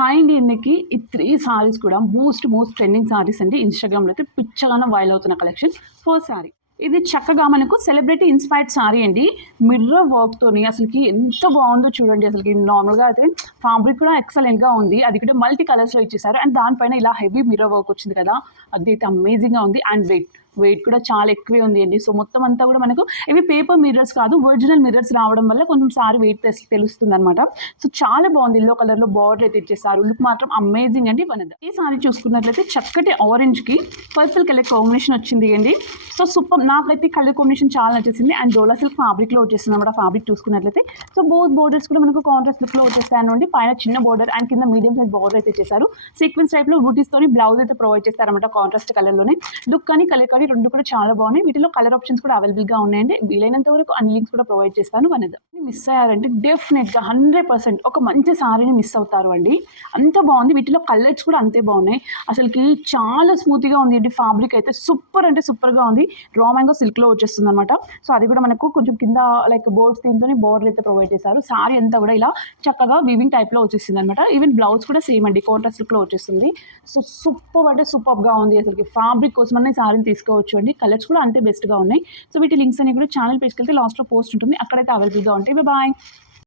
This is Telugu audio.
హాయ్ అండి ఇందుకి ఈ త్రీ సారీస్ కూడా మోస్ట్ మోస్ట్ ట్రెండింగ్ సారీస్ అండి. ఇన్స్టాగ్రామ్లో అయితే పిచ్చగానే వైల్ అవుతున్న కలెక్షన్ ఫస్ట్ సారీ ఇది చక్కగా మనకు సెలబ్రిటీ ఇన్స్పైర్డ్ సారీ అండి. మిర్రర్ వర్క్తోని అసలుకి ఎంత బాగుందో చూడండి అసలుకి. నార్మల్గా అయితే ఫ్యాబ్రిక్ కూడా ఎక్సలెంట్గా ఉంది. అది కూడా మల్టీ కలర్స్లో ఇచ్చేసారు. అండ్ దానిపైన ఇలా హెవీ మిర్రర్ వర్క్ వచ్చింది కదా. అది అయితే అమేజింగ్గా ఉంది. అండ్ వెయిట్ వెయిట్ కూడా చాలా ఎక్కువే ఉంది అండి. సో మొత్తం అంతా కూడా మనకు ఇవి పేపర్ మిర్రర్స్ కాదు ఒరిజినల్ మిర్రర్స్ రావడం వల్ల కొంచెం సారీ వెయిట్ తెలుస్తుంది అనమాట సో చాలా బాగుంది. ఎల్లో కలర్లో బార్డర్ అయితే ఇచ్చేసారు. లుక్ మాత్రం అమేజింగ్ అండి. వనద. ఈ సారీ చూసుకున్నట్లయితే చక్కటి ఆరెంజ్కి పర్పుల్ కలర్ కాంబినేషన్ వచ్చింది అండి. So super. నాకైతే కలర్ కాంబినేషన్ చాలా నచ్చేసింది. అండ్ డోలా సిల్క్ ఫ్యాబ్రిక్లో వచ్చేసింది అనమాట ఫ్యాబ్రిక్ చూసుకున్నట్లయితే. సో బోత్ బోర్డర్స్ కూడా మనకు కాంట్రాస్ట్ లుక్లో వచ్చేస్తాను అండి. పైన చిన్న బోర్డర్ అండ్ కింద మీడియం సైజ్ బోర్డర్ అయితే చేశారు సీక్వెన్స్ టైప్లో బూటీస్తోని బ్లౌజ్ అయితే ప్రొవైడ్ చేస్తారనమాట కాంట్రాస్ట్ కలర్లోనే లుక్ కానీ కలర్ కానీ రెండు కూడా చాలా బాగున్నాయి. వీటిలో కలర్ ఆప్షన్స్ కూడా అవైలబుల్గా ఉన్నాయండి. వీలైనంత వరకు అన్ని లింక్స్ కూడా ప్రొవైడ్ చేస్తాను. వనద మిస్ అయ్యారంటే డెఫినెట్గా హండ్రెడ్ పర్సెంట్ ఒక మంచి సారీని మిస్ అవుతారు అండి. అంత బాగుంది. వీటిలో కలర్స్ కూడా అంతే బాగున్నాయి. అసలుకి చాలా స్మూత్గా ఉంది అండి ఫ్యాబ్రిక్ అయితే. సూపర్ అంటే సూపర్గా ఉంది. రా మ్యాంగో సిల్క్లో వచ్చేస్తుంది అనమాట సో అది కూడా మనకు కొంచెం కింద లైక్ బోర్డ్స్ దీంతో బోర్డర్ అయితే ప్రొవైడ్ చేశారు. సారీ అంతా కూడా ఇలా చక్కగా వీవింగ్ టైప్లో వచ్చేసింది అనమాట ఈవెన్ బ్లౌజ్ కూడా సేమ్ అండి. కోటర్ సిల్క్లో వచ్చేస్తుంది. సో సూపర్ అంటే సూపర్గా ఉంది అసలుకి. ఫ్యాబ్రిక్ కోసం అనే సారీని తీసుకోవచ్చు. అండి. కలర్స్ కూడా అంతే బెస్ట్గా ఉన్నాయి. సో వీటి లింక్స్ అనేవి కూడా ఛానల్ పేజ్కి వెళ్తే లాస్ట్లో పోస్ట్ ఉంటుంది. అక్కడైతే అవైలబుల్గా ఉంటాయి. బాయ్